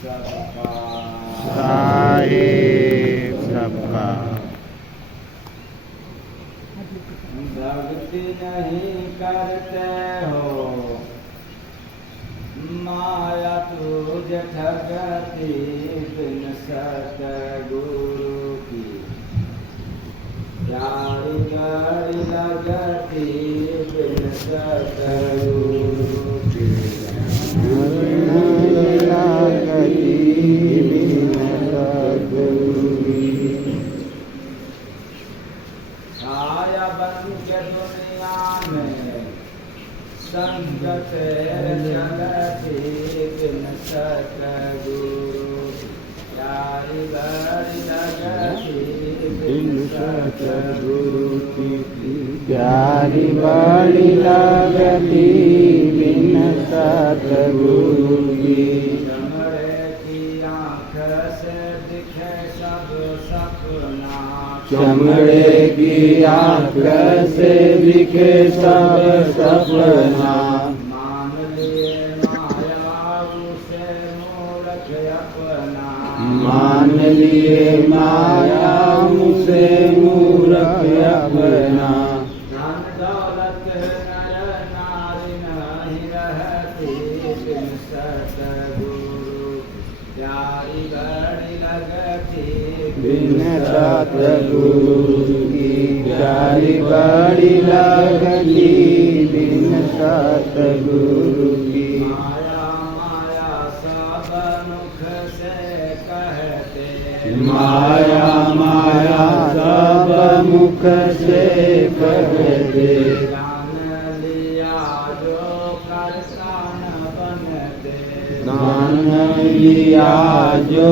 सबका साहेब सबका। भक्ति नहीं करते हो माया तुझ ठगती बिन सतगुरु की प्यारी गई लगती बिन सतगुरु की छाया बन के दुनिया में संगत चलती बिन सतगुरु प्यारी बड़ी लगती बिन सतगुरु की प्यारी बड़ी लगती बिन सतगुरु की। चमड़े की आँख से दिखे सब सपना चमड़े की आँख से दिखे सब सपना मान लिए माया उसे मूर्ख अपना मान लिए माया मुझसे मूर्ख अपना। धन दौलत नर नारी नहीं रहती बिन सतगुरु प्यारी बड़ी लगती बिन सतगुरु की प्यारी बड़ी लगती बिन सतगुरु की। माया माया सब मुख से कहते माया माया सब मुख से कहते जान लिया जो करता न बनते जान लिया जो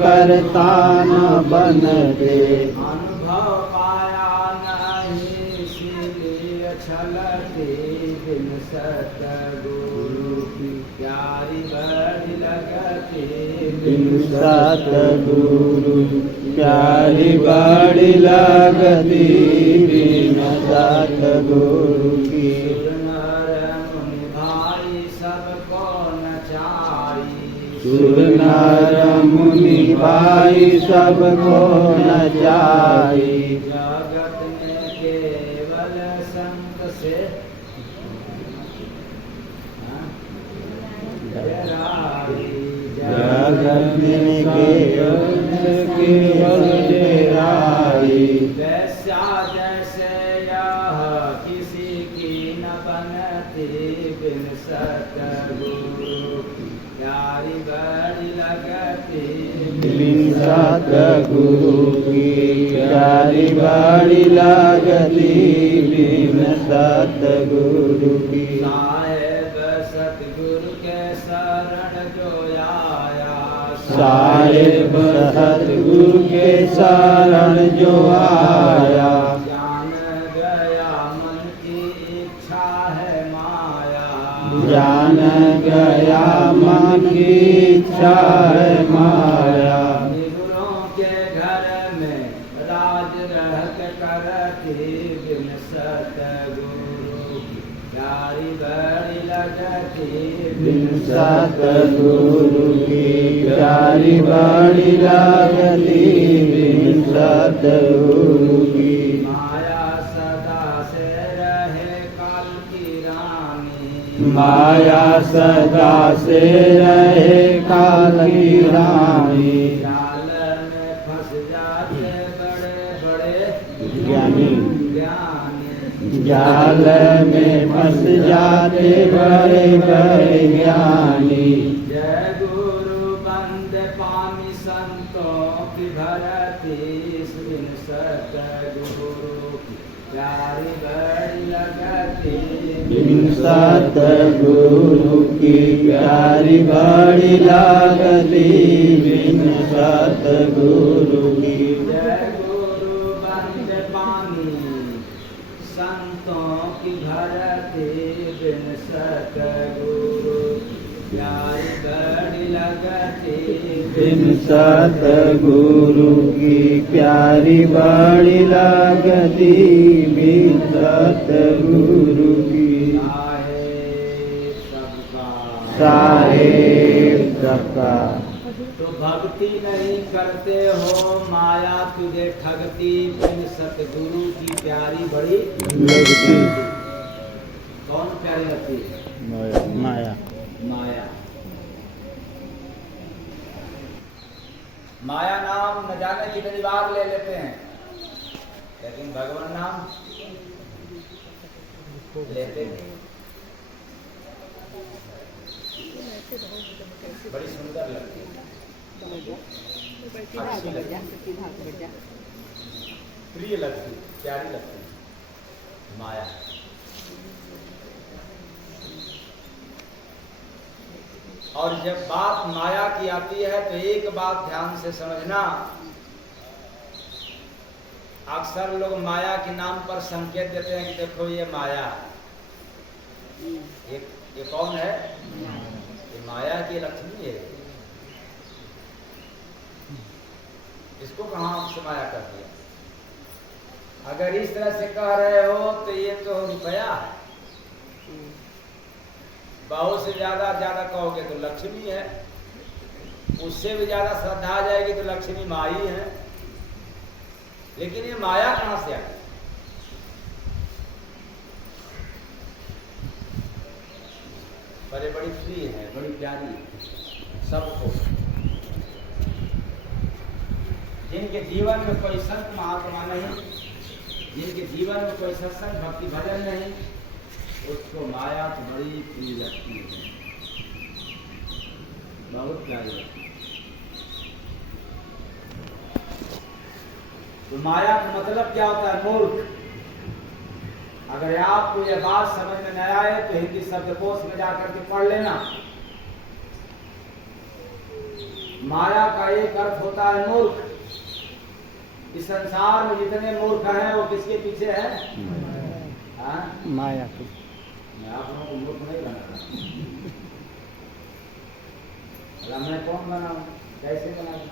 करता न बनते। अनुभव पाया नहीं इसीलिए छलती बिन सतगुरु की प्यारी बड़ी लगती बिन सतगुरु प्यारी बड़ी लगती बिन सतगुरु की। सुर नर मुनि भाई सबको नचाई जगत में केवल संत से जगत में केवल डेराई वैसा जैसे यह किसी की न बनती बिन सतगुरु प्यारी बड़ी लगती बिन सतगुरु की प्यारी बड़ी लगती बिन सतगुरु की। साहेब सतगुरु के शरण जो आया साहेब सतगुरु के शरण जो आया जान गया मन की इच्छा है माया जान गया मन की इच्छा है माया। निगुरों के घर में राज रहत करती बिन सतगुरु प्यारी बड़ी लगती बिन सतगुरु की प्यारी बड़ी लगती बिन सतगुरु की। माया सदा से रहे काल की रानी माया सदा से रहे काल की रानी जाल में फंस जाते बड़े बड़े ज्ञानी ज्ञानी जाल में फंस जाते बड़े बड़े ज्ञानी। जय गुरु बंदे पानी संतों की भरती बिन सतगुरु प्यारी बड़ी लगती बिन सतगुरु की प्यारी बड़ी लगती बिन सतगुरु की। जय गुरु बंदे पानी संतों की भरती बिन सतगुरु प्यारी बड़ी लगती बिन सतगुरु की प्यारी बड़ी लगती बिन सतगुरु की। सबका साहेब सबका। तो भक्ति नहीं करते हो, माया तुझे ठगती, बिन सतगुरु की प्यारी बड़ी लगती। कौन प्यारी लगती है? माया। माया। माया नाम न जाने कितनी बार ले लेते हैं, लेकिन भगवान नाम लेते नहीं। बड़ी सुंदर लगती है, अच्छी लगती है, प्रिय लगती है, प्यारी लगती है माया। और जब बात माया की आती है तो एक बात ध्यान से समझना, अक्सर लोग माया के नाम पर संकेत देते हैं कि देखो ये माया, ये कौन है? ये माया की लक्ष्मी है। इसको कहां से माया कर दिया? अगर इस तरह से कह रहे हो तो ये तो रुपया है, बहुत से ज्यादा कहोगे तो लक्ष्मी है, उससे भी ज्यादा श्रद्धा आ जाएगी तो लक्ष्मी माई है। लेकिन ये माया कहां से आई? बड़े बड़ी प्रिय है, बड़ी प्यारी है सबको। जिनके जीवन में कोई संत महात्मा नहीं, जिनके जीवन में कोई सत्संग भक्ति भजन नहीं, उसको माया तो बड़ी प्रिय लगती है, बहुत प्यारी लगती है। तो माया का मतलब क्या होता है? मूर्ख। अगर आपको यह बात समझ में न आए तो हिंदी शब्दकोश में जाकर के पढ़ लेना। माया का एक अर्थ होता है मूर्ख। इस संसार में जितने मूर्ख हैं वो किसके पीछे है? माया के। मैं आप लोगों को मूर्ख नहीं बनाना, मैं कौन बनाऊं, कैसे बनाऊं?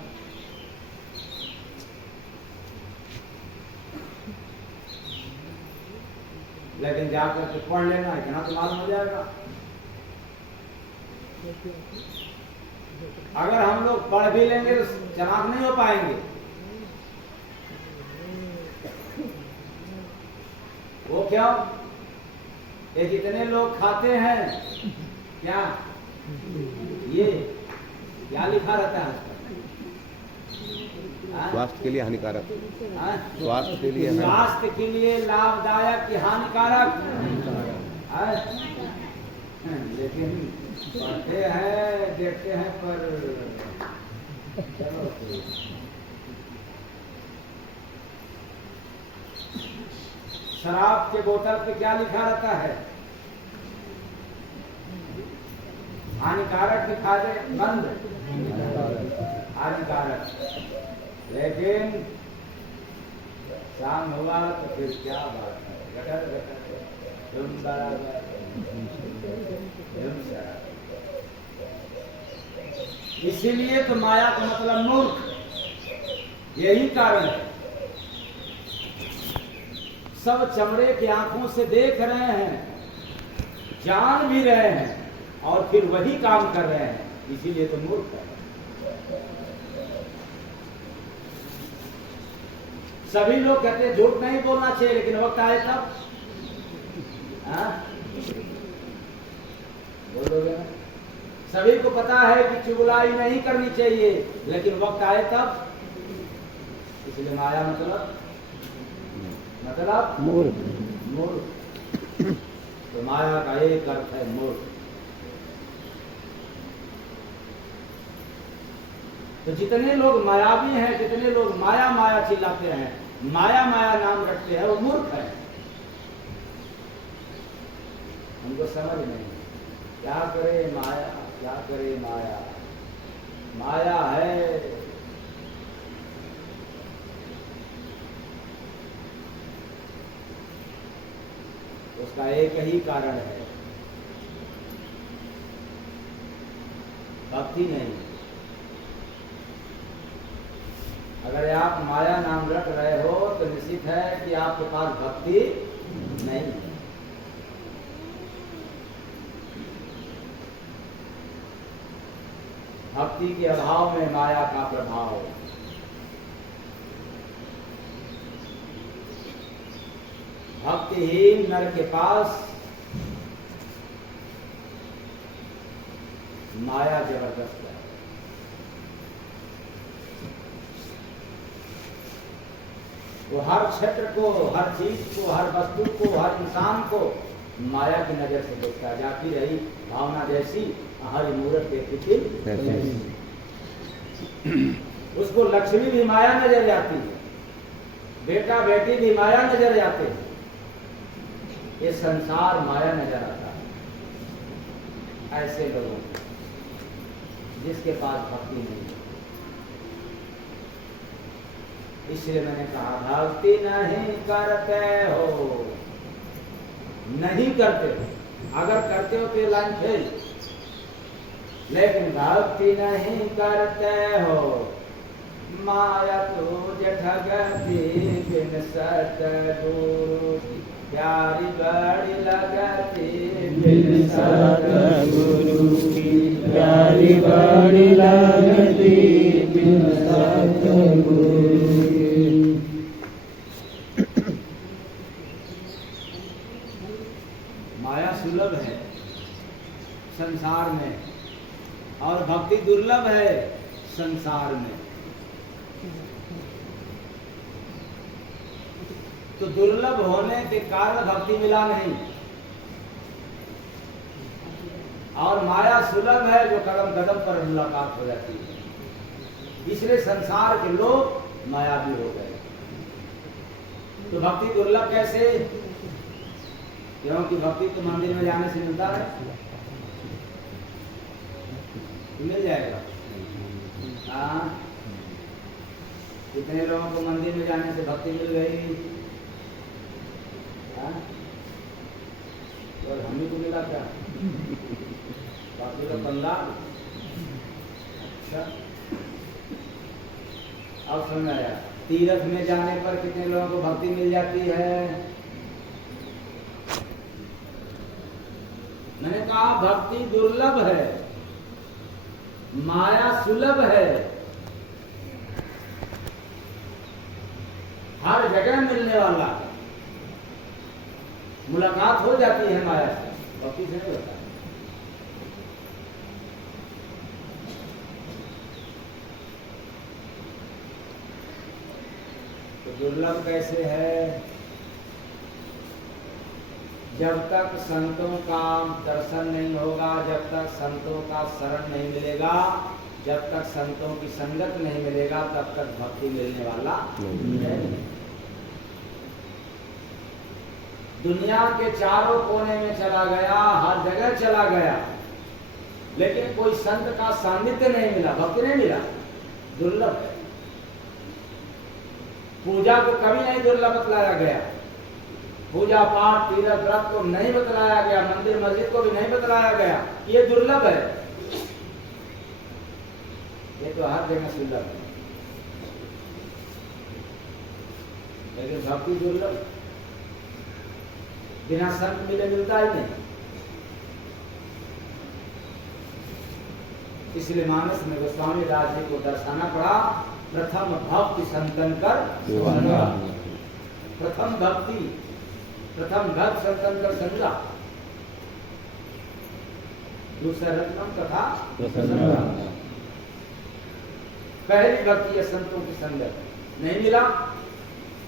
लेकिन जाकर के पढ़ लेना, इतना तो मालूम हो जाएगा। अगर हम लोग पढ़ भी लेंगे तो चालाक नहीं हो पाएंगे। वो क्यों? ये जितने लोग खाते हैं क्या, ये क्या लिखा रहता है? स्वास्थ्य के लिए हानिकारक, स्वास्थ्य के लिए लाभदायक कि हानिकारक? लेकिन पढ़ते हैं, देखते हैं, पर चलो शराब के बोतल पे क्या लिखा रहता है? हानिकारक दिखा दे, बंद, हानिकारक। लेकिन शाम हुआ तो फिर क्या बात है, गटर इसीलिए तो माया का मतलब मूर्ख। यही कारण है, सब चमड़े की आंखों से देख रहे हैं, जान भी रहे हैं और फिर वही काम कर रहे हैं, इसीलिए तो मूर्ख है। सभी लोग कहते हैं झूठ नहीं बोलना चाहिए, लेकिन वक्त आए तब बोलोगे ना। सभी को पता है कि चुगलाई नहीं करनी चाहिए, लेकिन वक्त आए तब। इसलिए माया मतलब मूर्ख। तो माया का एक अर्थ है मूर्ख। तो जितने लोग मायावी हैं, जितने लोग माया माया चिल्लाते हैं, माया माया नाम रखते हैं, वो मूर्ख है। उनको समझ नहीं, क्या करे माया, क्या करे माया। माया है उसका एक ही कारण है, भक्ति नहीं। अगर आप माया नाम रख रहे हो तो निश्चित है कि आपके पास भक्ति नहीं है। भक्ति के अभाव में माया का प्रभाव। भक्तिहीन नर के पास माया जबरदस्त है। वो हर क्षेत्र को, हर चीज को, हर वस्तु को, हर इंसान को माया की नजर से देखता है। जाती रही भावना जैसी हर मूर्त देखती थी। उसको लक्ष्मी भी माया नजर आती है, बेटा बेटी भी माया नजर आते हैं। ये संसार माया नजर आता है ऐसे लोगों को जिसके पास भक्ति नहीं है। इसलिए मैंने कहा भक्ति नहीं करते हो, नहीं करते हो। अगर करते हो तो लाइन फेल, लेकिन भक्ति नहीं करते हो। माया तुझ ठगती बिन सतगुरु की, प्यारी बड़ी लगती बिन सतगुरु की, प्यारी बड़ी लगती बिन सतगुरु की। माया सुलभ है संसार में और भक्ति दुर्लभ है संसार में। तो दुर्लभ होने के कारण भक्ति मिला नहीं, और माया सुलभ है जो कदम कदम पर मुलाकात हो जाती है। इसलिए संसार के लोग मायावी हो गए। तो भक्ति दुर्लभ कैसे? क्योंकि भक्ति तो मंदिर में जाने से मिलता है, मिल जाएगा। हाँ, कितने लोगों को मंदिर में जाने से भक्ति मिल गई? हाँ? और हमें को मिला क्या? बाकी तो 15। अच्छा, अब समझ आया। तीर्थ में जाने पर कितने लोगों को भक्ति मिल जाती है? मैंने कहा भक्ति दुर्लभ है, माया सुलभ है। हर जगह मिलने वाला, मुलाकात हो जाती है माया से, भक्ति से नहीं होता। तो दुर्लभ कैसे है? जब तक संतों का दर्शन नहीं होगा, जब तक संतों का शरण नहीं मिलेगा, जब तक संतों की संगत नहीं मिलेगा, तब तक भक्ति मिलने वाला नहीं। दुनिया के चारों कोने में चला गया, हर जगह चला गया, लेकिन कोई संत का सानिध्य नहीं मिला, भक्ति नहीं मिला, दुर्लभ है। पूजा को कभी नहीं दुर्लभ बतलाया गया, पूजा पाठ तीर्थ व्रत को नहीं बतलाया गया, मंदिर मस्जिद को भी नहीं बतलाया गया, ये दुर्लभ है। ये तो हर जगह सुलभ है, लेकिन भक्ति दुर्लभ, बिना संत मिले मिलता ही नहीं। इसलिए मानस में गोस्वामी दास जी को दर्शाना पड़ा, प्रथम भक्ति संतन कर संगा। प्रथम भक्ति, प्रथम भक्त संतन कर संगा, दूसरा रत्नम तथा संगा। पहली भक्ति है संतों की संगत। नहीं मिला,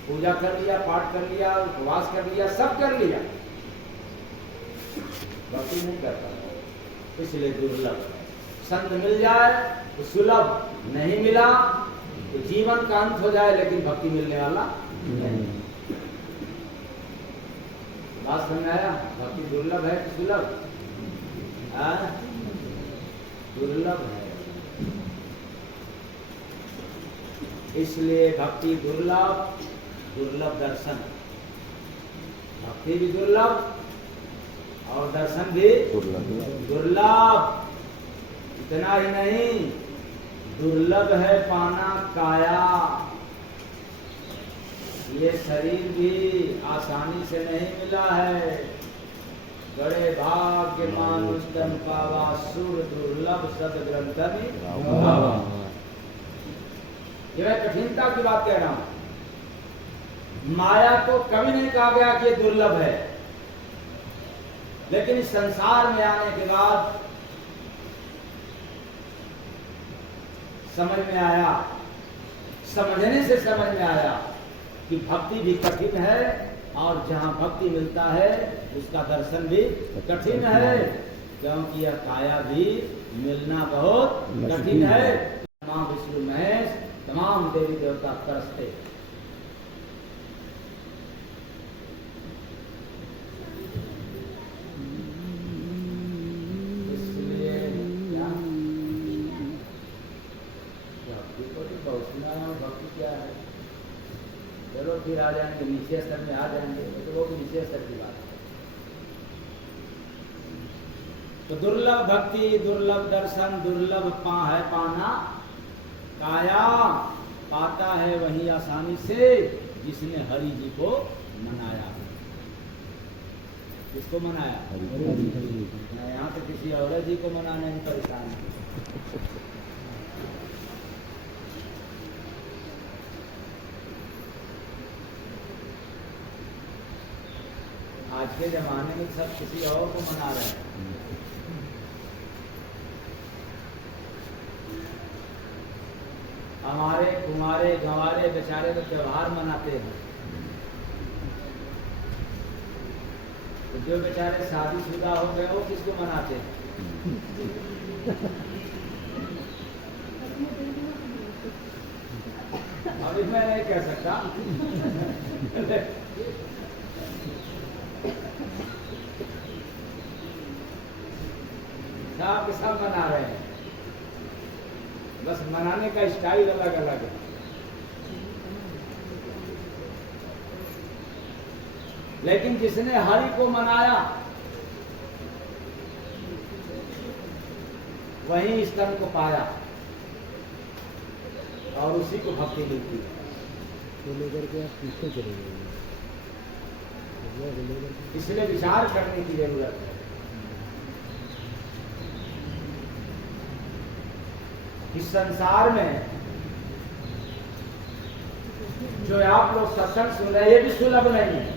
पूजा कर लिया, पाठ कर लिया, उपवास कर लिया, सब कर लिया, भक्ति नहीं कर पाता, इसलिए दुर्लभ। संत मिल जाए तो सुलभ, नहीं मिला तो जीवन का अंत हो जाए, लेकिन भक्ति मिलने वाला नहीं। बात समझ आया? भक्ति दुर्लभ है कि सुलभ? दुर्लभ है। इसलिए भक्ति दुर्लभ, दुर्लभ दर्शन। भक्ति भी दुर्लभ और दर्शन भी दुर्लभ। इतना ही नहीं, दुर्लभ है पाना काया। ये शरीर भी आसानी से नहीं मिला है। बड़े भाग्य मानुष तन पावा सुर दुर्लभ सदग्रंथ में ये मैं कठिनता की बात कह रहा हूं। माया को कभी नहीं कहा गया कि ये दुर्लभ है, लेकिन इस संसार में आने के बाद समझ में आया, समझने से समझ में आया कि भक्ति भी कठिन है, और जहां भक्ति मिलता है उसका दर्शन भी कठिन है, क्योंकि यह काया भी मिलना बहुत कठिन है। तमाम विष्णु महेश तमाम देवी देवता तरसते। इसलिए भक्ति क्या है? चलो फिर आ जाएंगे नीचे स्तर में, आ जाएंगे तो वो भी नीचे स्तर की बात है। तो दुर्लभ भक्ति, दुर्लभ दर्शन, दुर्लभ है पाना, काया पाता है वही आसानी से जिसने हरि जी को मनाया। किसको मनाया? यहाँ तो किसी और जी को मनाने में परेशान है। आज के जमाने में सब किसी और को मना रहे हैं। हमारे कुमारे गंवारे बेचारे तो त्योहार मनाते हैं, तो जो बेचारे शादीशुदा हो गए वो किसको मनाते हैं? अभी मैं नहीं कह सकता। सब सब मना रहे हैं, बस मनाने का स्टाइल अलग अलग है। लेकिन जिसने हरि को मनाया वही स्तन को पाया, और उसी को भक्ति मिलती है। तो लेकर के आप पीछे चले गए, इसलिए विचार करने की जरूरत है। इस संसार में जो आप लोग सत्संग सुन रहे हैं ये भी सुलभ नहीं है,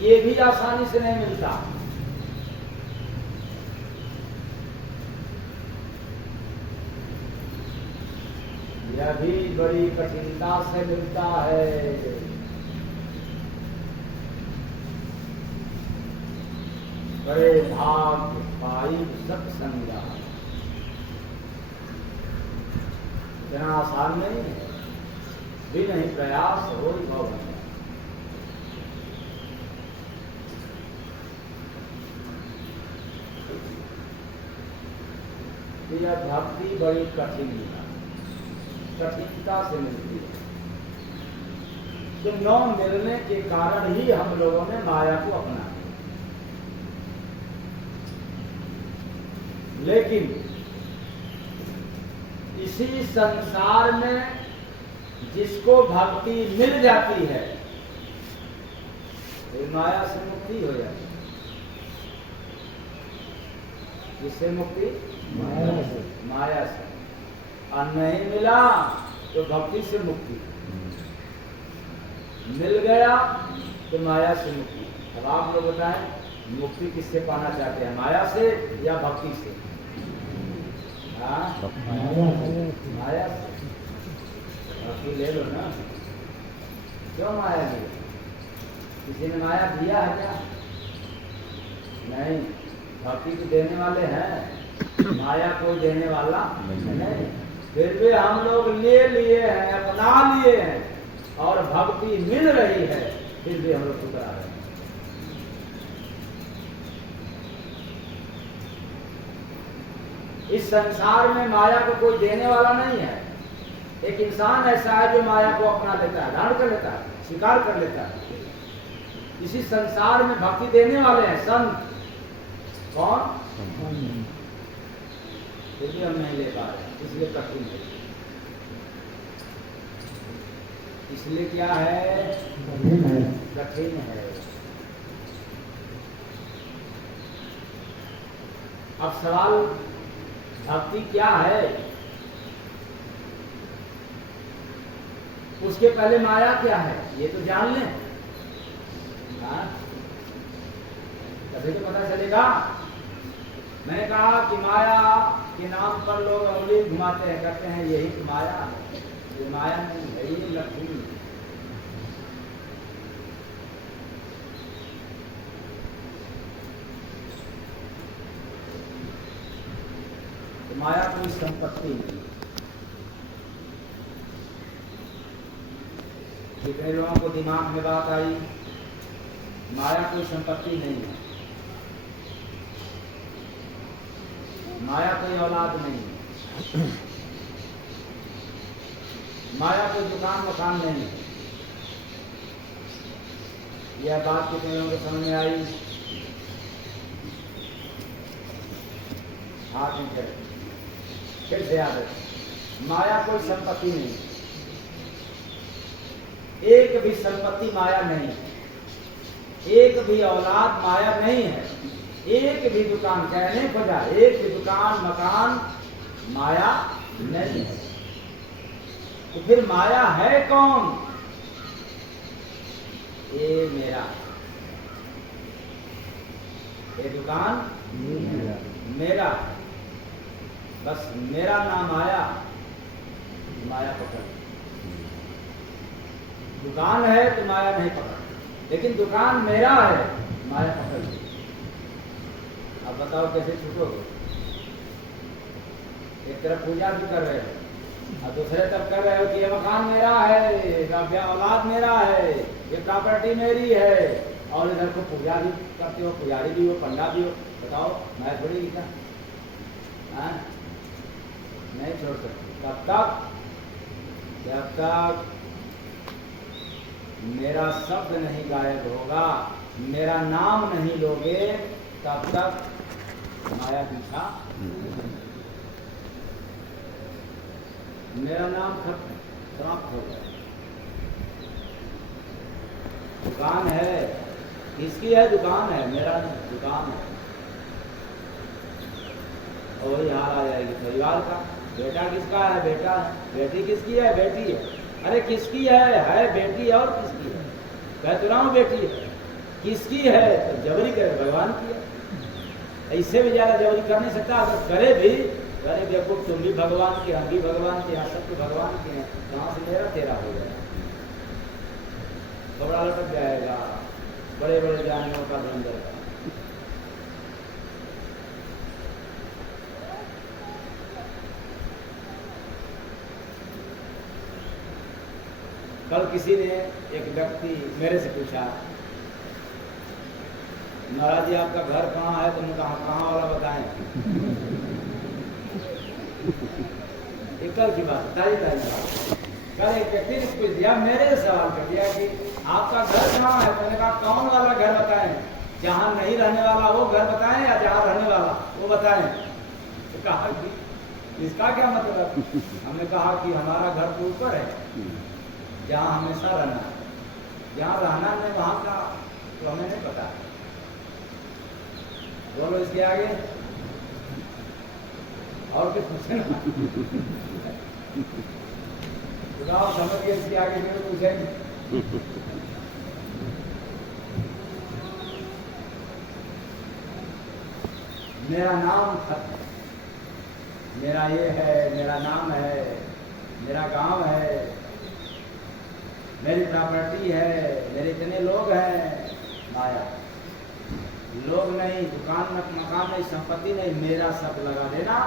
ये भी आसानी से नहीं मिलता। यह भी बड़ी कठिनता से मिलता है। बड़े भाग पाई सत्संगा, इतना आसान नहीं है, भी नहीं प्रयास हो भव। यह भक्ति बड़ी कठिनता से मिलती है। तो न मिलने के कारण ही हम लोगों ने माया को अपनाया। लेकिन इसी संसार में जिसको भक्ति मिल जाती है तो माया से मुक्ति हो जाती है। किससे मुक्ति? माया से। और नहीं मिला तो भक्ति से मुक्ति, मिल गया तो माया से मुक्ति। अब आप लोग बताएं मुक्ति किससे पाना चाहते हैं, माया से या भक्ति से? माया से। भक्ति ले लो ना, क्यों माया ली? किसी ने माया दिया है क्या? नहीं, भक्ति तो देने वाले हैं, माया कोई देने वाला नहीं। फिर भी हम लोग ले लिए हैं, अपना लिए हैं, और भक्ति मिल रही है, फिर भी हम लोग ठुकरा रहे हैं। इस संसार में माया को कोई देने वाला नहीं है। एक इंसान ऐसा है जो माया को अपना लेता है, धारण कर लेता है, स्वीकार कर लेता है। इसी संसार में भक्ति देने वाले हैं संत। कौन? फिर भी हम नहीं ले पा रहे, इसलिए कठिन है। इसलिए क्या है? कठिन है। अब सवाल भक्ति क्या है, उसके पहले माया क्या है ये तो जान लें। हाँ? तभी तो पता चलेगा। मैंने कहा कि माया के नाम पर लोग अंगुली घुमाते हैं, कहते हैं यही तो माया है। ये माया नहीं है, ये लक्ष्मी है। तो माया कोई संपत्ति नहीं। जितने लोगों को दिमाग में बात आई, माया कोई संपत्ति नहीं है, माया कोई औलाद नहीं है, माया कोई दुकान मकान नहीं है। यह बात कितने लोगों को समझ में आई? हाथ नीचे फिर से याद है, माया कोई संपत्ति नहीं, एक भी संपत्ति माया नहीं है, एक भी औलाद माया नहीं है, एक भी दुकान, कहने को जाए एक भी दुकान मकान माया नहीं है। तो फिर माया है कौन? ये मेरा, ये दुकान मेरा, बस मेरा नाम आया, माया पकड़। दुकान है तो माया नहीं पकड़, लेकिन दुकान मेरा है, माया पकड़। अब बताओ कैसे छूटोगे? एक तरफ पूजा भी कर रहे हो और दूसरे तरफ कर रहे हो कि ये मकान मेरा है, ये औलाद मेरा है, ये प्रॉपर्टी मेरी है, और इधर को पूजा भी करते हो, पुजारी भी हो, पंडा भी हो। बताओ मैं थोड़ी लिखा, नहीं छोड़ सकती। जब तक मेरा शब्द नहीं गायब होगा, मेरा नाम नहीं लोगे, तब तक माया पीछा। मेरा नाम खत्म, समाप्त हो गया। दुकान है, किसकी है? दुकान है, मेरा नहीं, दुकान है। और वही हाल आ जाएगी परिवार का। बेटा किसका है? बेटा है। बेटी किसकी है? बेटी है। अरे किसकी है बेटी, और किसकी है? कह तो रहा हूं बेटी है। किसकी है? तो जबरी करे, भगवान की है। इससे भी ज्यादा जबरी कर नहीं सकता। अगर करे भी, अरे देखो तुम भी भगवान के, हम भी भगवान के, सब तो भगवान के हैं, कहां से मेरा तेरा हो जाएगा? थोड़ा लटक जाएगा, बड़े बड़े ज्ञानियों का धंधा। कल किसी ने, एक व्यक्ति मेरे से पूछा, महाराज जी आपका घर कहाँ है? तुमने कहा कहाँ वाला बताएं। एक कल की बात, ताजी बात। कल एक व्यक्ति ने पूछ दिया, मेरे से सवाल कर दिया कि आपका घर कहाँ है? मैंने कहा कौन वाला घर बताएं, जहाँ नहीं रहने वाला वो घर बताएं या जहाँ रहने वाला वो बताएं। तो कहा कि इसका क्या मतलब? हमने कहा कि हमारा घर तो ऊपर है, जहाँ हमेशा रहना, जहाँ रहना नहीं वहाँ का तो हमें नहीं पता। बोलो इसके आगे और कुछ पूछना? बताओ, समझ गए? इसके आगे फिर पूछेंगे। मेरा नाम खत्म, मेरा ये है, मेरा नाम है, मेरा गांव है, मेरी प्रॉपर्टी है, मेरे इतने लोग हैं। माया, लोग नहीं, दुकान मकान नहीं, संपत्ति नहीं, मेरा सब लगा देना,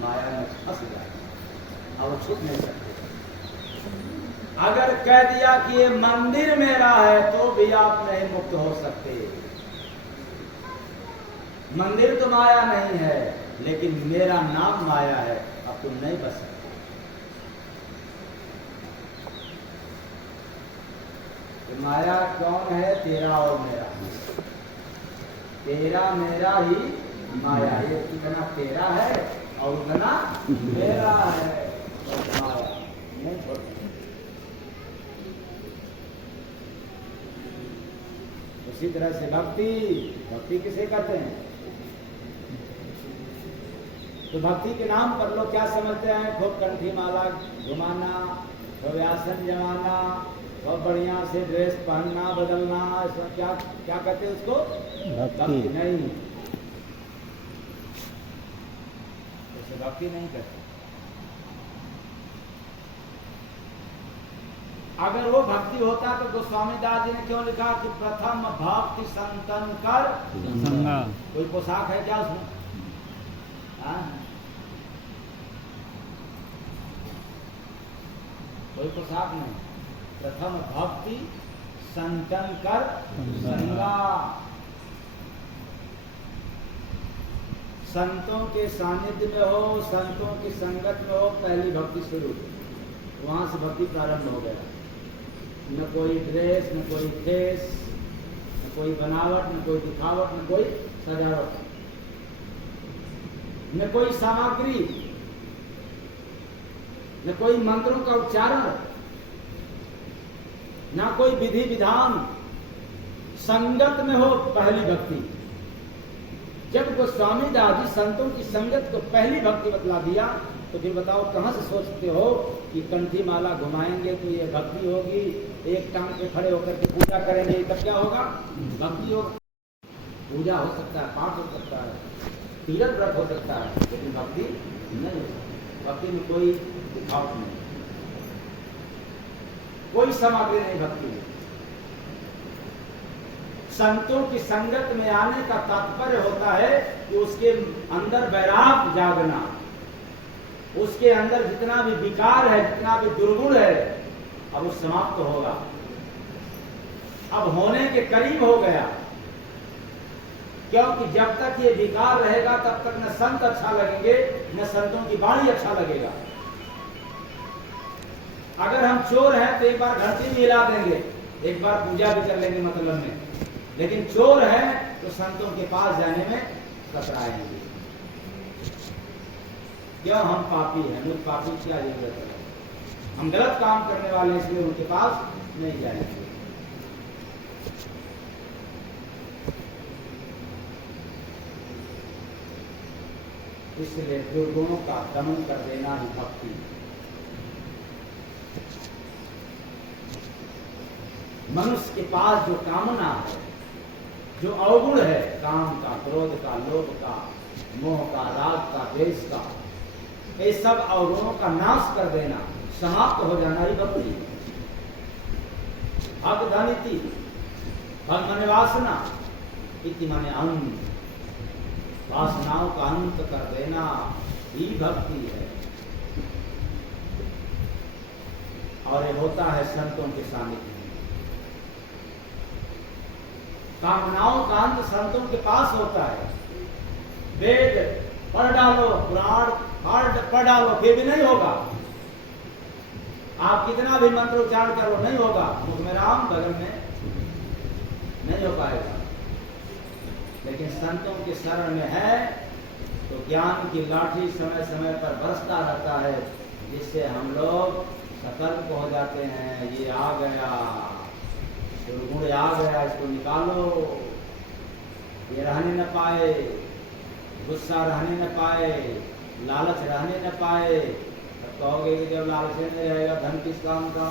माया में फंस जाए, अब छूट नहीं सकते। अगर कह दिया कि ये मंदिर मेरा है तो भी आप नहीं मुक्त हो सकते। मंदिर तो माया नहीं है, लेकिन मेरा नाम माया है, अब तुम नहीं बच सकते। तो माया कौन है? तेरा और मेरा, तेरा मेरा ही माया। ये इतना तेरा है और उतना मेरा है, माया नहीं छोड़ सकते। उसी तरह से भक्ति, भक्ति किसे कहते हैं? तो भक्ति के नाम पर लोग क्या समझते हैं? खूब कंठी माला घुमाना, खूब आसन जमाना, बहुत बढ़िया से ड्रेस पहनना बदलना, इसमें क्या क्या कहते हैं उसको? भक्ति नहीं, उसे भक्ति नहीं कहते। अगर वो भक्ति होता तो गोस्वामी दास जी ने क्यों लिखा कि प्रथम भक्ति संतन कर संगा। कोई पोशाक है क्या उसमें? हाँ? कोई पोशाक नहीं। प्रथम भक्ति संतन कर संगा। संतों के सानिध्य में हो, संतों की संगत में हो, पहली भक्ति शुरू, वहां से भक्ति प्रारंभ हो गया। न कोई ड्रेस, न कोई फेस, न कोई बनावट, न कोई दिखावट, न कोई सजावट, न कोई सामग्री, न कोई मंत्रों का उच्चारण, न कोई विधि विधान, संगत में हो पहली भक्ति। जब गोस्वामी दास जी संतों की संगत को पहली भक्ति बतला दिया, तो फिर बताओ कहां से सोचते हो कि कंठी माला घुमाएंगे तो ये भक्ति होगी, एक टांग पे खड़े होकर के पूजा करेंगे तब क्या होगा? भक्ति होगा। पूजा हो सकता है, पाठ हो सकता है, तीरथ व्रत हो सकता है, लेकिन भक्ति नहीं हो सकती। भक्ति में कोई दिखावट नहीं, कोई सामग्री नहीं भक्ति में। संतों की संगत में आने का तात्पर्य होता है कि उसके अंदर वैराग्य जागना, उसके अंदर जितना भी विकार है, जितना भी दुर्गुण है, अब वो समाप्त होगा, अब होने के करीब हो गया। क्योंकि जब तक ये विकार रहेगा तब तक न संत अच्छा लगेंगे, न संतों की वाणी अच्छा लगेगा। अगर हम चोर हैं तो एक बार घंटी भी हिला देंगे, एक बार पूजा भी कर लेंगे मतलब में, लेकिन चोर है तो संतों के पास जाने में कतराएंगे। क्यों? हम पापी हैं, मुझ पापी की क्या जरूरत है? हम गलत काम करने वाले, इसलिए उनके पास नहीं जाएंगे। इसलिए दुर्गुणों का दमन कर देना ही भक्ति। मनुष्य के पास जो कामना है, जो अवगुण है, काम का, क्रोध का, लोभ का, मोह का, राग का, द्वेष का, ये सब अवगुणों का नाश कर देना, समाप्त हो जाना ही भक्ति। भग धनिति, भग माने वासना, इति माने अंत, वासनाओं का अंत कर देना ही भक्ति है। और ये होता है संतों के सानिध्य में। कामनाओं का अंत संतों के पास होता है। वेद पढ़ डालो, पुराण पढ़ डालो, फिर भी नहीं होगा। आप कितना भी मंत्रोच्चारण करो, नहीं होगा। मुख में राम, बगल में नहीं हो पाएगा। लेकिन संतों के शरण में है तो ज्ञान की लाठी समय समय पर बरसता रहता है, जिससे हम लोग सतर्क हो जाते हैं। ये आ गया, दुर्गुण आ गया, इसको निकालो, ये रहने न पाए, गुस्सा रहने न पाए, लालच रहने न पाए। अब कहोगे कि जब लालच नहीं रहेगा धन किस काम का?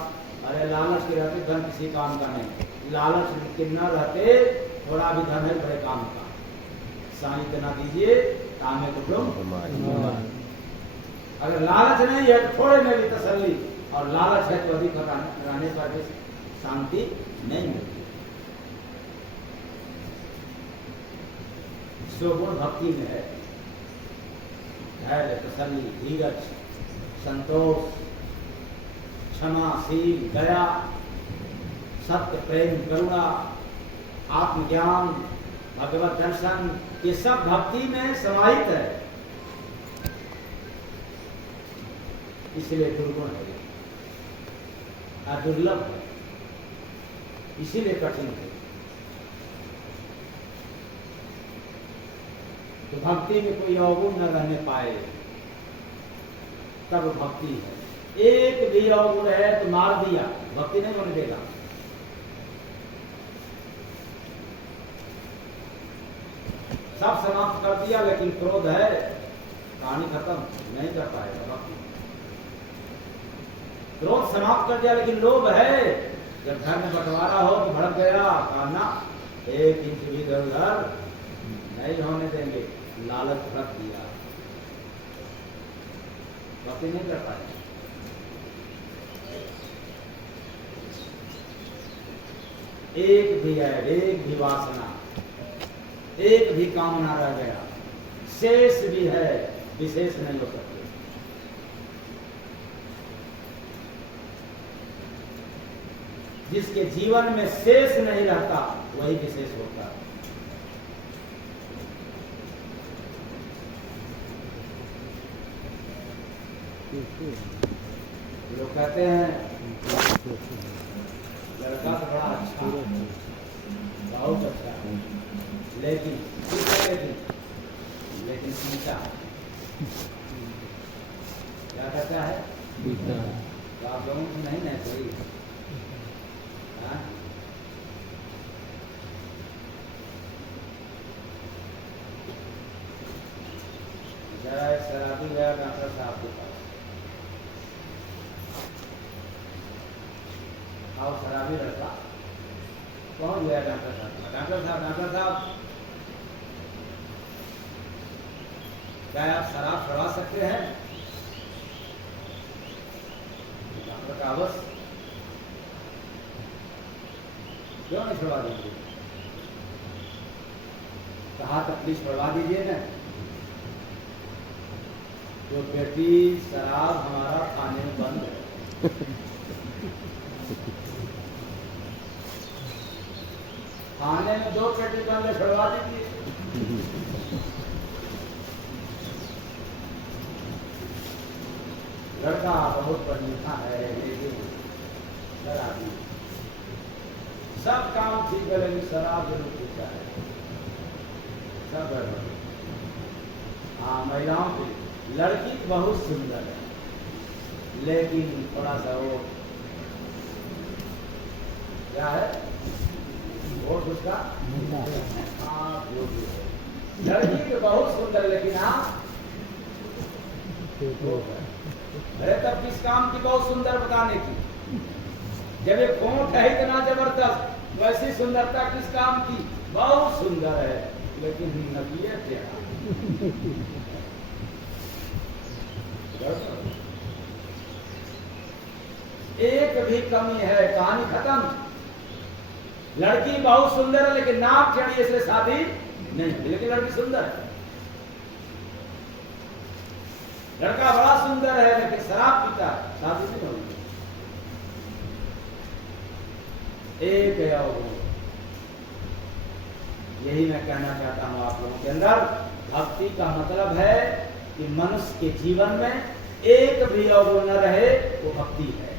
अरे लालच के रहते धन किसी काम का नहीं। लालच के न रहते थोड़ा भी धन है बड़े काम का। साईं इतना दीजिए तामे कुटुंब। अगर लालच नहीं है तो थोड़े में भी तसल्ली, और लालच है तो अधिक रहने पर भी शांति नहीं मिलती। जो गुण भक्ति में है, धैर्य, तसल्ली, धीरज, संतोष, क्षमाशील, दया, सत्य, प्रेम, करुणा, आत्मज्ञान, भगवत दर्शन, ये सब भक्ति में समाहित है। इसलिए दुर्गुण है, दुर्लभ है, इसीलिए कठिन है। तो भक्ति में कोई अवगुण न रहने पाए तब भक्ति है। एक भी अवगुण है तो मार दिया, भक्ति नहीं होने देगा। सब समाप्त कर दिया, लेकिन क्रोध है कहानी खत्म नहीं कर पाएगा बाकी। क्रोध समाप्त कर दिया, लेकिन लोभ है। जब घर में बंटवारा हो तो भड़क गया, कहा ना 1 इंच भी इधर उधर नहीं होने देंगे, लालच भड़क दिया, बाकी नहीं कर पाएगा। एक भी ऐड, एक भी वासना, एक भी कामना रह गया, शेष भी है, विशेष नहीं हो सकते। जिसके जीवन में शेष नहीं रहता वही विशेष होता है। लोग कहते हैं लड़का तो बड़ा अच्छा है, बहुत अच्छा है, लेकिन लेकिन पीता है। क्या कहता है? तो आप लोगों की नहीं ना कोई जरा एक शराबी गया डॉक्टर साहब के पास, और शराबी लड़का पहुंच गया डॉक्टर साहब। डॉक्टर साहब क्या आप शराब छुड़ा सकते हैं? डॉक्टर का अवश्य, क्यों नहीं छुड़वा दीजिए? कहा तो प्लीज छुड़वा दीजिए ना। तो बेटी शराब हमारा खाने में बंद है। खाने में 2 पेटी बंद है, छुड़वा दीजिए। लड़का बहुत पढ़ा है, लेकिन शराबी, सब काम ठीक है लेकिन शराब जरूर पीता है, सब गड़बड़। हाँ, महिलाओं की लड़की बहुत सुंदर है, लेकिन थोड़ा सा वो क्या है, वोट उसका, हाँ जो भी है, लड़की तो बहुत सुंदर, लेकिन हाँ अरे तब किस काम की बहुत सुंदर बताने की? जब एक फोट है इतना जबरदस्त, वैसी सुंदरता किस काम की? बहुत सुंदर है, लेकिन नबीयत क्या? एक भी कमी है, कहानी खत्म। लड़की बहुत सुंदर है, लेकिन नाक चढ़ी इसलिए शादी नहीं, लेकिन लड़की सुंदर है। लड़का बड़ा सुंदर है, लेकिन शराब पीता है, शादी नहीं होगी। एक है वो, यही मैं कहना चाहता हूं आप लोगों के अंदर। भक्ति का मतलब है कि मनुष्य के जीवन में एक भी अवगुण न रहे, वो भक्ति है।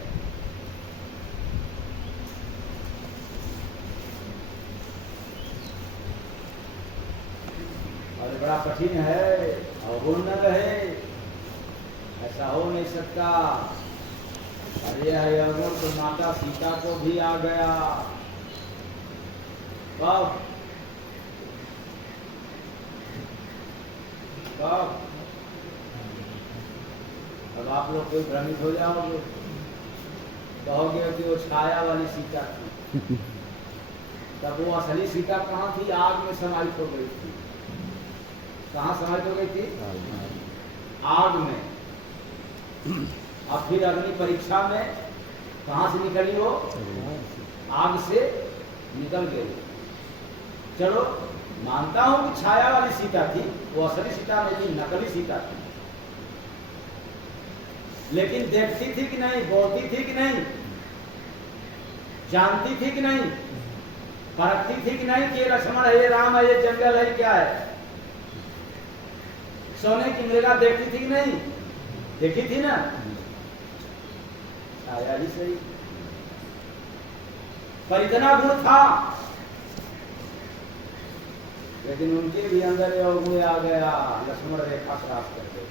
और बड़ा कठिन है, अवगुण न रहे, ऐसा हो नहीं सकता। अरे यह अवगुण तो माता सीता को भी आ गया। कब? अब आप लोग कोई भ्रमित हो जाओगे, कहोगे कि वो छाया वाली सीता थी। तब वो असली सीता कहाँ थी? आग में समाहित हो गई थी। कहाँ समाहित हो गई थी? आग में। अब फिर अग्नि परीक्षा में कहाँ से निकली वो? आग से निकल गई। चलो मानता हूं कि छाया वाली सीता थी, वो असली सीता नहीं थी, नकली सीता थी। लेकिन देखती थी कि नहीं, बोलती थी कि नहीं, जानती थी कि नहीं, परखती थी कि नहीं कि ये लक्ष्मण है, ये राम है, ये जंगल है, क्या है? सोने की मृगा देखती थी कि नहीं? देखी थी ना? छाया ही सही, पर इतना गुण था, लेकिन उनके भी अंदर अवगुण आ गया। लक्ष्मण रेखा क्रॉस कर गई।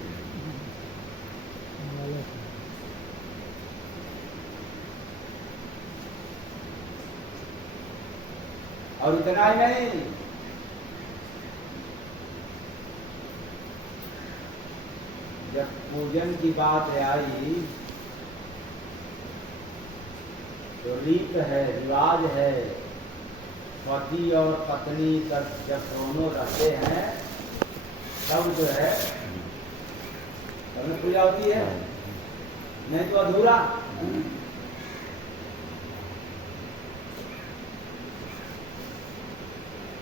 और इतना ही नहीं, भोजन की बात आई तो रीत है, रिवाज है, पति और पत्नी जब दोनों रहते हैं तब जो है तब में पूजा होती है, नहीं तो अधूरा।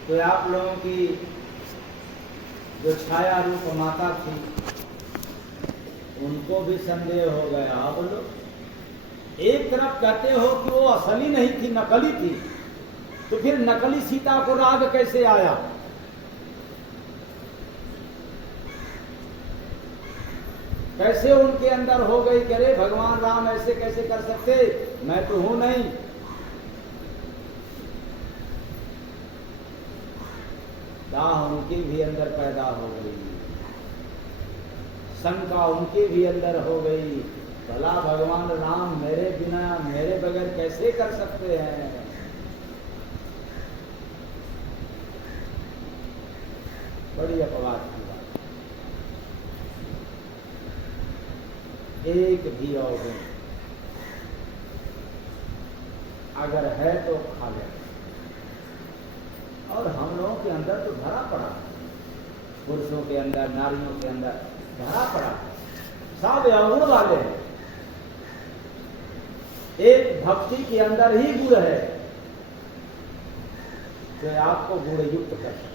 तो आप लोगों की जो छाया रूप माता थी उनको भी संदेह हो गया। बोलो, एक तरफ कहते हो कि वो असली नहीं थी, नकली थी, तो फिर नकली सीता को राग कैसे आया? कैसे उनके अंदर हो गई कि अरे भगवान राम ऐसे कैसे कर सकते, मैं तो हूं नहीं। दाह उनके भी अंदर पैदा हो गई, शंका उनके भी अंदर हो गई, भला भगवान राम मेरे बिना मेरे बगैर कैसे कर सकते हैं? बड़ी अपवाद की बात। एक भी अवगुण अगर है तो खा ले, और हम लोगों के अंदर तो भरा पड़ा है, पुरुषों के अंदर नारियों के अंदर भरा पड़ा है, सब अवगुण वाले हैं। एक भक्ति के अंदर ही गुण है जो आपको गुण युक्त कर सकते हैं।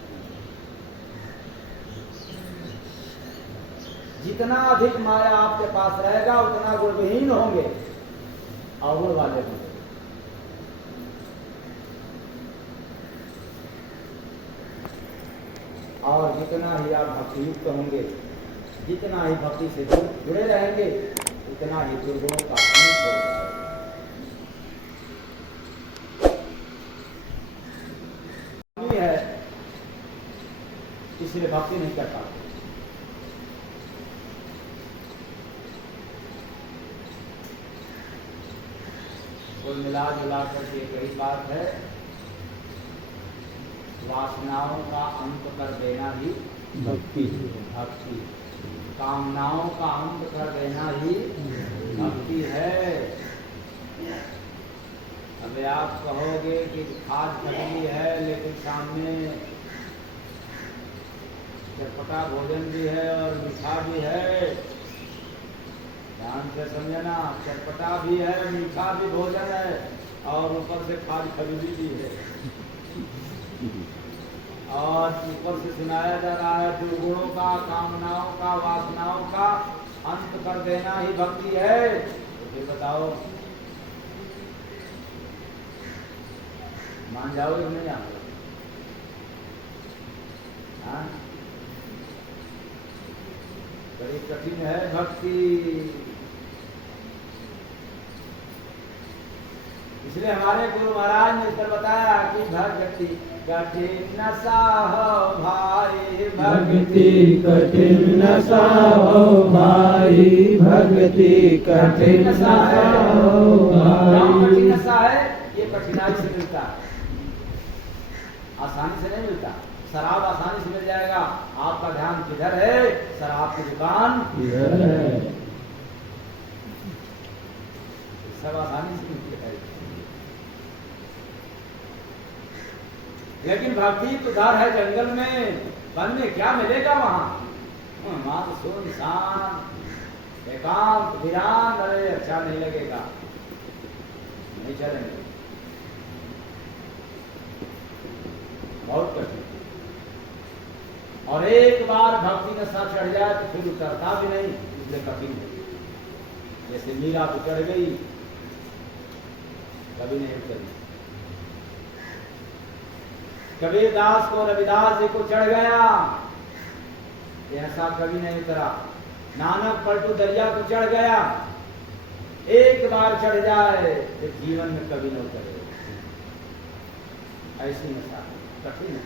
जितना अधिक माया आपके पास रहेगा उतना गुणविहीन होंगे, अवगुण वाले होंगे। और जितना ही आप भक्ति युक्त होंगे, जितना ही भक्ति से जुड़े रहेंगे, उतना ही दुर्गुणों का अंत होगा। है इसलिए भक्ति नहीं कर पाते। कुल मिला जुला करके यही बात है, वासनाओं का अंत कर देना ही भक्ति, भक्ति कामनाओं का अंत कर देना ही भक्ति है। अब आप कहोगे कि खाद खटली है लेकिन सामने चटपटा भोजन भी है और मीठा भी है, ध्यान से समझना, चटपटा भी है, मीठा भी भोजन है और ऊपर से खाद खटली भी है, और ऊपर से सुनाया जा रहा है दुर्गुणों का, कामनाओं का, वासनाओं का अंत कर देना ही भक्ति है। तो फिर बताओ मान जाओगे नहीं आओगे? हाँ, बड़ी कठिन है भक्ति। इसलिए हमारे गुरु महाराज ने इधर बताया कि भक्ति कठिन सा हो भाई, भक्ति कठिन सा हो भाई, भक्ति कठिन सा हो भाई। कठिन सा है, ये कठिनाई से मिलता है, आसानी से नहीं मिलता। शराब आसानी से मिल जाएगा, आपका ध्यान किधर है? शराब की दुकान इधर है। सब आसानी से मिलती है, लेकिन भक्ति तो उधर है जंगल में, वन में, क्या मिलेगा वहां? वहां तो सुनसान, एकांत, वीरान। अरे अच्छा नहीं लगेगा, नहीं चलेंगे, बहुत कठिन। और एक बार भक्ति नशा चढ़ जाए तो फिर उतरता भी नहीं, इसलिए कठिन है। जैसे मीरा तो चढ़ गई, कभी नहीं उतरी। कबीरदास को, रविदास जी को चढ़ गया, ऐसा कभी नहीं उतरा। नानक पलटू दरिया को चढ़ गया, एक बार चढ़ जाए तो जीवन में कभी न उतरे। ऐसी नशा कठिन है।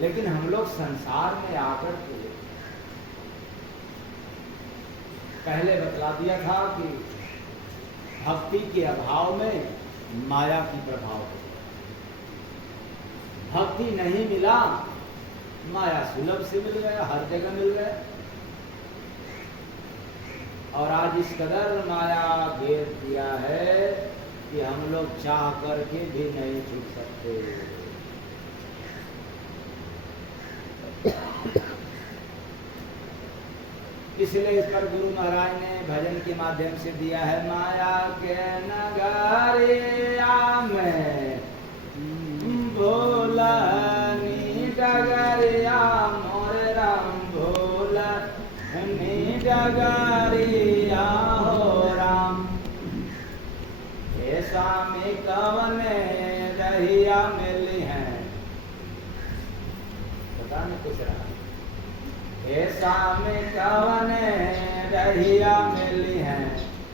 लेकिन हम लोग संसार में आकर के पहले बतला दिया था कि भक्ति के अभाव में माया की प्रभाव है। भक्ति नहीं मिला, माया सुलभ से मिल गया, हर जगह मिल गया। और आज इस कदर माया घेर दिया है कि हम लोग चाह करके भी नहीं छूट सकते। इसलिए इस पर गुरु महाराज ने भजन के माध्यम से दिया है, माया के नगरिया में भोला नी डगरिया मोरे राम, भोला नी डगरिया हो राम। हे स्वामी कवने रहिया मिली हैं, पता नहीं कुछ रहा। ऐसा में कवने रहिया मिली है,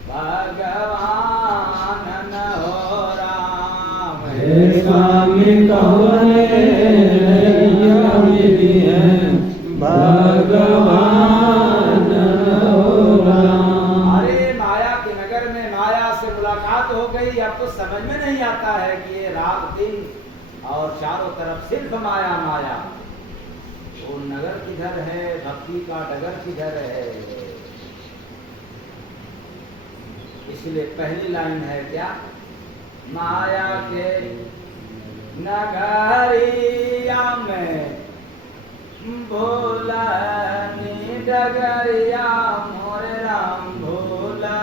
भगवान न हो राम। ऐसा में कवने रहिया मिली है, भगवान न हो राम। अरे माया के नगर में माया से मुलाकात हो गई, अब तो समझ में नहीं आता है कि ये रात दिन और चारों तरफ सिर्फ माया माया। वो नगर किधर है, भक्ति का डगर किधर है। इसलिए पहली लाइन है क्या, माया के नगरिया में भोला नी डगरिया मोरे राम, भोला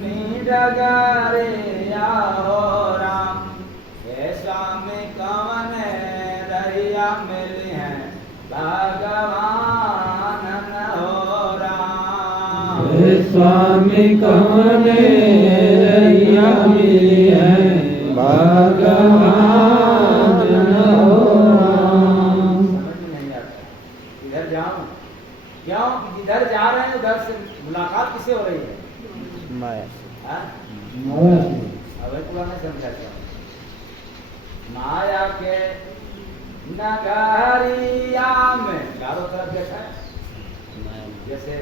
नी डगरिया हो राम। ऐसा में कवन रहिया मिली है, भगवान न हो राम। स्वामी कवने रहिया मिली है, भगवान न हो राम। समझ में नहीं आता, इधर जाऊं क्यों, जिधर जा रहे हैं उधर से मुलाकात किससे हो रही है, माया हाँ? माया से। अब पुराना समझा क्या, माया के नगरिया में चारों तरफ देखा है, जैसे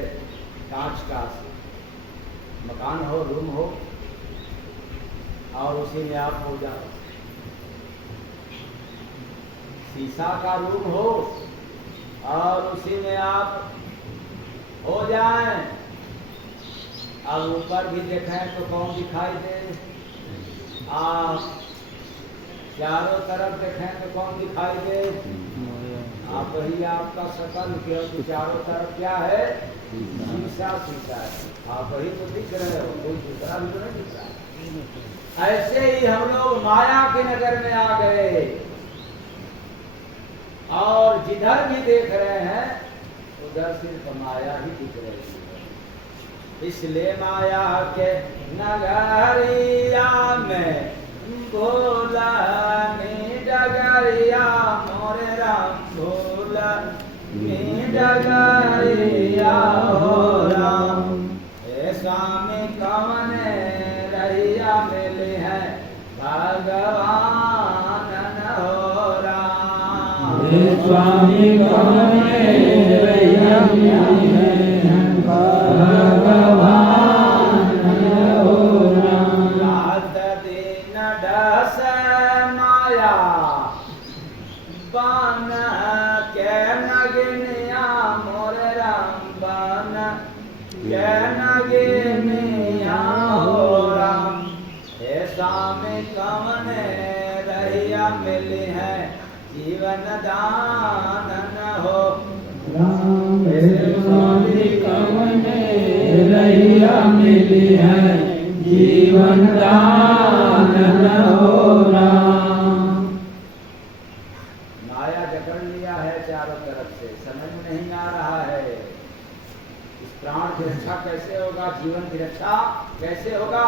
कांच का मकान हो, रूम हो, और उसी में आप हो जाओ। शीशा का रूम हो और उसी में आप हो जाएं। अब ऊपर भी देखें तो कौन दिखाई दे, आप चारों तरफ देखें तो कौन दिखाई दे, आप ही आपका शकल, क्योंकि चारों तरफ क्या है, शीशा शीशा है, आप ही तो दिख रहे हो, कोई दूसरा भी तो नहीं दिख रहा है। ऐसे ही हम लोग माया के नगर में आ गए और जिधर भी देख रहे हैं उधर सिर्फ माया ही दिख रही है। इसलिए माया के नगरिया में भोला नी डगरिया मोरे राम, भोला नी डगरिया हो राम। ऐसा में कवने रहिया मिली है, भगवान न हो राम। स्वामी कवने रहिया मिली है, भगवान न हो राम। रात दिन डस माया बन के नगनिया मोरे राम, बन के नगनिया हो राम। ऐसा में कवने रहिया मिली है, जीवन दान न हो राम। स्वामी कवने रहिया मिली है, जीवन दान न हो राम। माया जकड़ लिया है चारों तरफ से, समझ में नहीं आ रहा है इस प्राण की रक्षा कैसे होगा, जीवन की रक्षा कैसे होगा।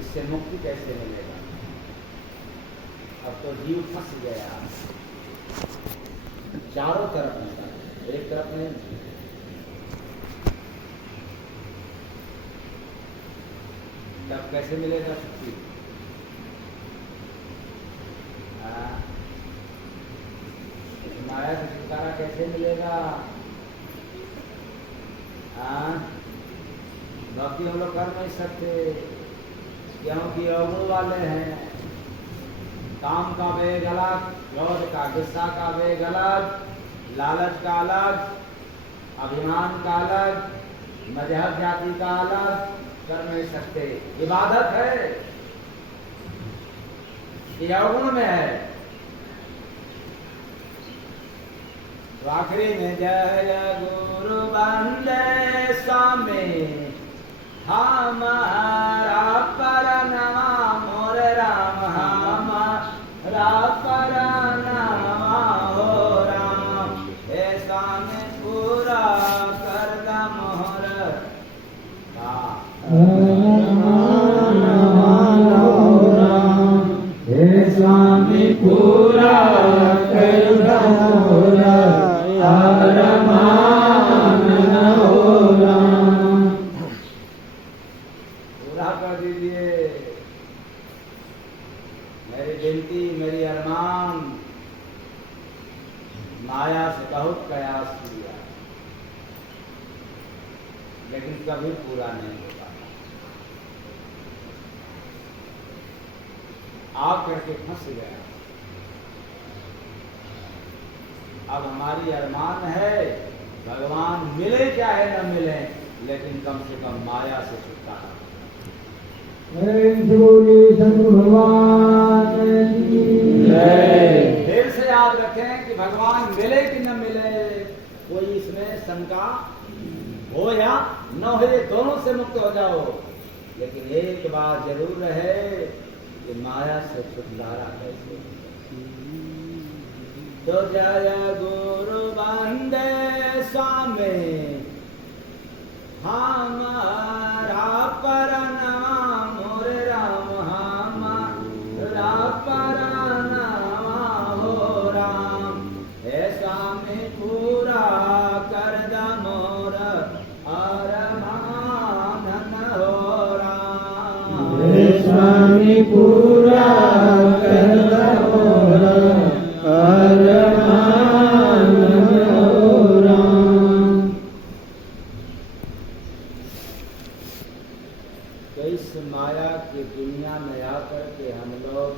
इससे मुक्ति कैसे मिलेगा। अब तो जीव फंस गया, चारों तरफ नहीं, एक तरफ नहीं। तब कैसे मिलेगा मुक्ति। माया से छुटकारा कैसे मिलेगा। भक्ति हम लोग कर नहीं सकते, क्योंकि अवगुण वाले हैं। काम का वेग अलग, क्रोध का गुस्सा का वेग अलग, लालच का अलग, अभिमान का अलग, मजहब जाति का अलग कर नहीं सकते। इबादत है ये अवगुण में है। तो आखिरी में जय गुरु वंदे स्वामी हमारा परनमा मोर राम हमारा परनमा हो राम। ऐसा में पूरा कर दा मोहर स्वामी पूरा कर मोरा अरमान हो राम। पूरा कर दीजिए मेरी विनती, मेरी अरमान। माया से बहुत प्रयास किया लेकिन कभी पूरा नहीं हो पाता। आप करके फंस गया। अब हमारी अरमान है भगवान मिले चाहे न मिले, लेकिन कम से कम माया से छुटकारा। फिर से याद रखें कि भगवान मिले कि न मिले, कोई इसमें शंका हो या न हो, दोनों से मुक्त हो जाओ। लेकिन एक बात जरूर है कि माया से छुटकारा कैसे। तो जय गुरु वंदे स्वामी हमारा परनमा मोर राम हमारा परनमा हो राम। ऐसा में पूरा कर द मोर अरमान हो राम। स्वामी पूरा कर मोरा अरमान हो राम। तो इस माया की दुनिया में आकर के हम लोग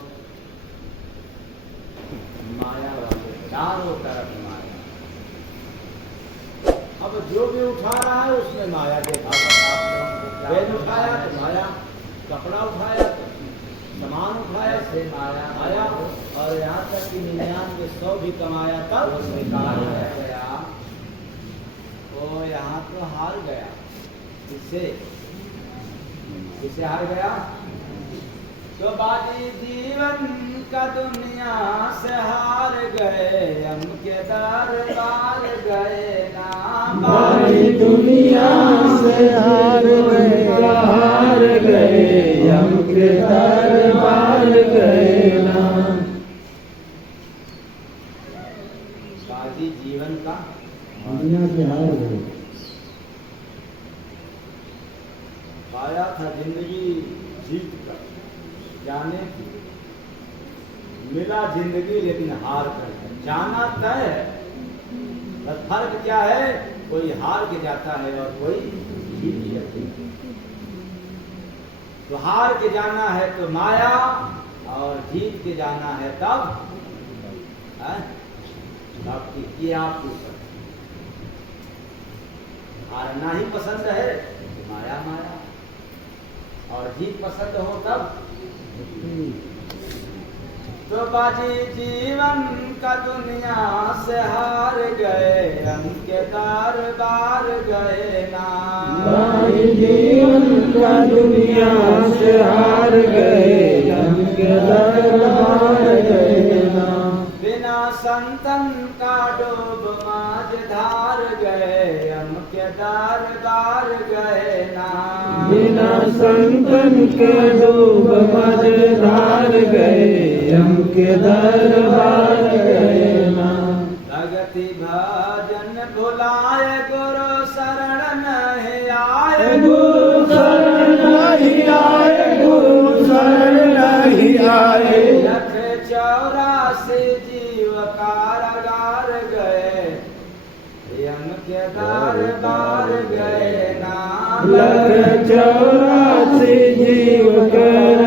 माया वाले, चारों तरफ माया। अब जो भी उठा रहा है उसमें माया देखा। पेन उठाया तो माया, कपड़ा उठाया तो सामान उठाया से माया आया, और यहाँ तक कि 99 भी कमाया तब उसमें कार गया। तो यहाँ तो हार गया। किससे हार गया? तो बाजी जीवन का दुनिया से हार गए, हम के दरबार गए ना। बाजी दुनिया से हार गए, हम के दरबार गए ना। बाजी जीवन का दुनिया से हार गए। पाया था जिंदगी जीत कर जाने की, मिला जिंदगी लेकिन हार कर जाना तय है। बस फर्क क्या है, कोई हार के जाता है और कोई जीत जाती है। तो हार के जाना है तो माया, और जीत के जाना है तब भक्ति की। आपके ऊपर हारना ही पसंद है माया माया, और जीत पसंद हो तब। तो बाजी जीवन का दुनिया से हार गए, हम के दरबार गए ना। बाजी जीवन का दुनिया से हार गए, हम के दरबार गए ना। बिना संतन का डूब माज धार गए, हम के दरबार गए ना। बिना संतन के डूब मझधार गए, हम के दरबार गए ना। भगति भजन भुलाए, गुरु शरण नहीं आए, गुरु शरण नहीं आए, गुरु शरण नहीं आए। 84 जीव कारागार गए, यम के दरबार गए ना। 84 जीव कर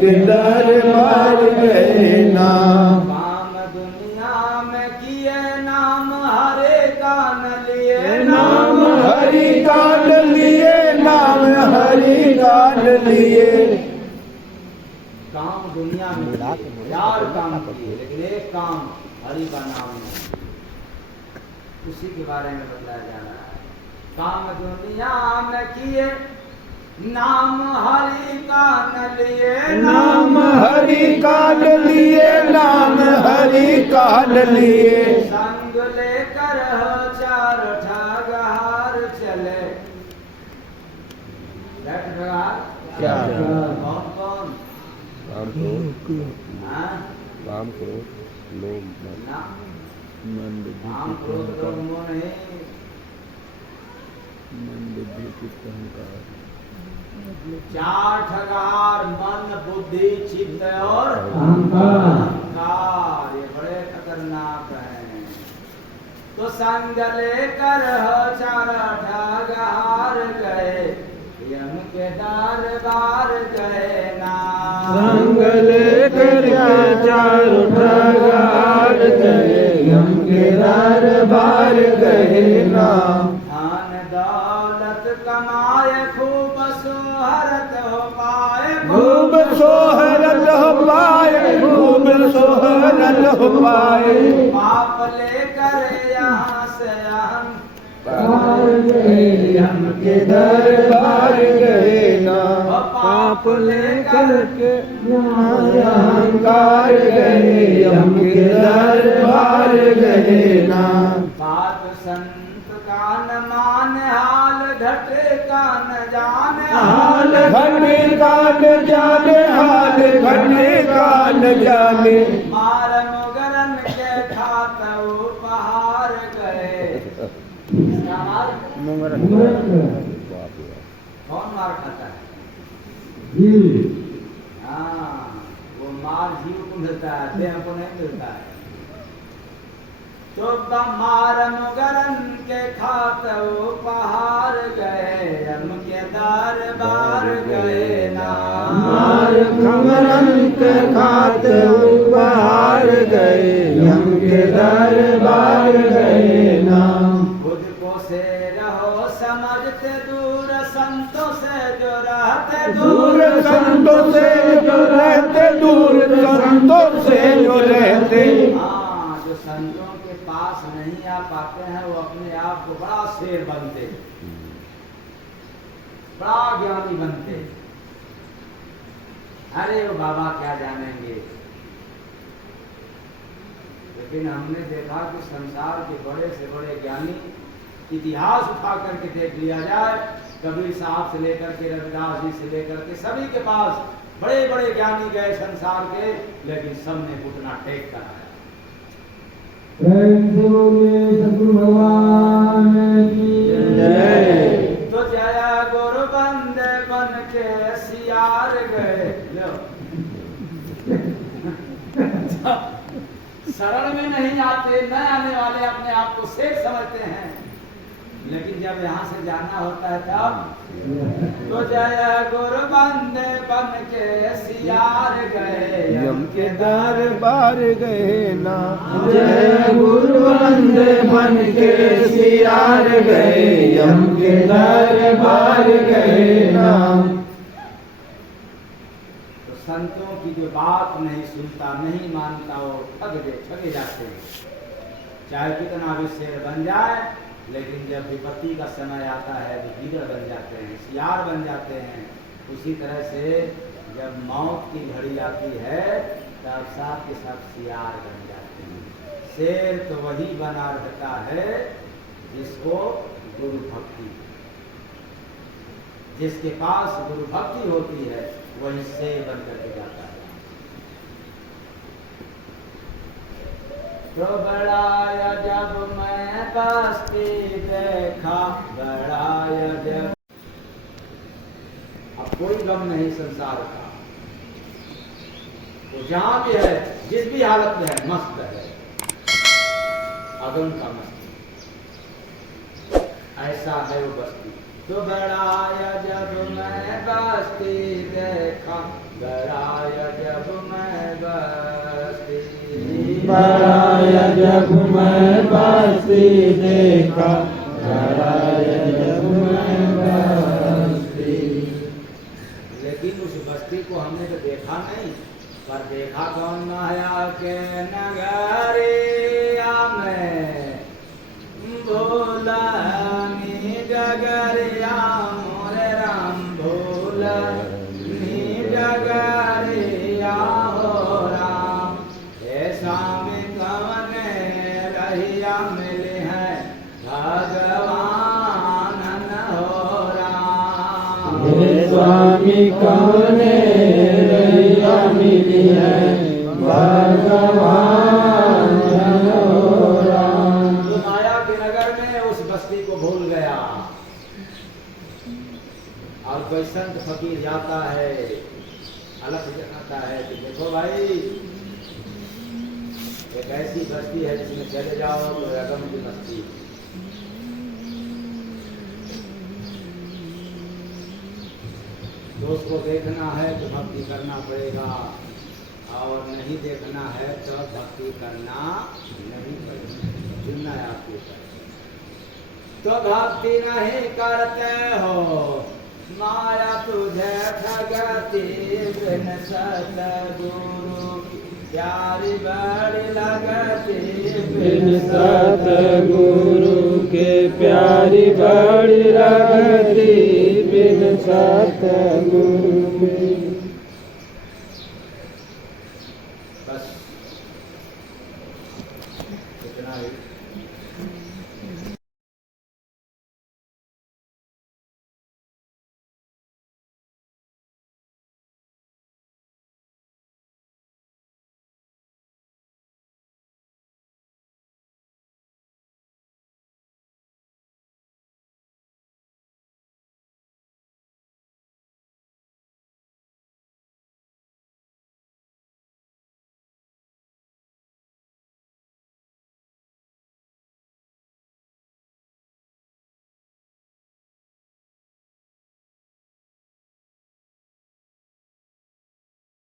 के दरबार गए नाम। काम दुनिया में किए नाम हरे का न लिए नाम हरि का न लिए, नाम हरि का न लिए। काम दुनिया में यार काम किए, लेकिन एक काम हरि का नाम नहीं, उसी के बारे में बताया जा रहा है। काम दुनिया में किए नाम हरि का न लिए, नाम हरि का न लिए, नाम हरि का न लिए। संग लेकर हो चार ठगहार चले। बैठ ठगहार क्या? कौन कौन? काम करो, हाँ? काम करो, लोग ना मन बुद्धि काम चित्त क्रोध लोभ अहंकार, मोह नहीं। मन बुद्धि चित्त अहंकार। चार ठगहार मन बुद्धि चित्त और अहंकार। अहंकार, ये बड़े खतरनाक हैं। तो संग लेकर हो चार ठगहार गए, यम के दरबार गए ना। संग लेकर के चारों ठगहार गए, यम के दरबार गए नाम। धन दौलत कमाए खूब सोहरत हो पाए, खूब सोहरत हो पाए, खूब सोहरत हो पाए। पाप लेकर यहाँ से पार गए, यम के दरबार गए नाम। पाप लेकर के अहंकार गए, यम के दरबार गए नाम। बात संत का न माने, हाल घटे का न जाने, हाल घटे का न जाने, हाल घटे का न जाने। मार मुगरन के खात उपहार गए। इसका मार कौन मार खाता है? हाँ, वो मार जीव को मिलता है, देह को नहीं मिलता है। तो मार मुगरन के खात उपहार गए, यम के दरबार गए ना। मार खमरन के खात उपहार गए, यम के दरबार गए नाम। खुद को से रहो समझते दूर, संतों से जो रहते दूर संतों से जो रहते, दूर संतों से जो रहते। हाँ, जो संतों के पास नहीं आ पाते हैं, वो अपने आप को बड़ा शेर बनते, बड़ा ज्ञानी बनते। अरे वो बाबा क्या जानेंगे। लेकिन हमने देखा कि संसार के बड़े से बड़े ज्ञानी, इतिहास उठा करके देख लिया जाए, कबीर साहब से लेकर के रविदास जी से लेकर के सभी के पास बड़े बड़े ज्ञानी गए संसार के, लेकिन सबने घुटना टेक कर आया। सद्गुरु भगवान की जय। तो जया गुरु बंदे बन के सियार गए। लो शरण में नहीं आते, न आने वाले अपने आप को शेर समझते हैं, लेकिन जब यहाँ से जाना होता है तब तो जय गुरु बंदे बन के सियार गए, यम के दरबार गए नाम। जय गुरु बंदे बन के सियार गए, यम के दरबार गए नाम। तो संतों की जो बात नहीं सुनता, नहीं मानता, वो ठगे जाते हैं, चाहे कितना भी शेर बन जाए, लेकिन जब विपत्ति का समय आता है तो गिदड़ बन जाते हैं, सियार बन जाते हैं। उसी तरह से जब मौत की घड़ी आती है तब साथ के साथ सियार बन जाते हैं। शेर तो वही बना रहता है जिसको गुरु भक्ति, जिसके पास गुरु भक्ति होती है वही शेर बन करके जाता है। तो बड़ा जब मैं बस्ती देखा, बड़ा जब, अब कोई गम नहीं संसार का, तो जहां भी है, जिस भी हालत में है, मस्त है, अगम का मस्त, ऐसा है वो बस्ती। तो बड़ाया जब मैं बस्ती देखा, बड़ाया जब मैं बस्ती, बड़ाया जब मैं बस्ती देखा, बड़ाया जब मैं बस्ती। लेकिन उस बस्ती को हमने तो देखा नहीं, पर देखा कौन माया के नगरिया में, भोलानी डगरिया मोरे राम, भोलानी डगरिया हो राम। ऐसा में कवन रहिया मिले हैं भगवान न हो राम। हे स्वामी कौने रहिया मिली है भगवान हो राम। तो माया के नगर में उस बस्ती को भूल गया। और कोई संत फकीर जाता है, अलग जनाता है कि देखो भाई, एक ऐसी बस्ती है जिसमें चले जाओ तो रकम की बस्ती। तो उसको देखना है तो भक्ति करना पड़ेगा, और नहीं देखना है तो भक्ति करना नहीं पड़ेगा, चुनना है आपके ऊपर। तो भक्ति नहीं करते हो, माया तुझे ठगती, बिन सतगुरु प्यारी बड़ी लगती, बिन सतगुरु के प्यारी बड़ी लगती, बिन सतगुरु के। बस इतना ही।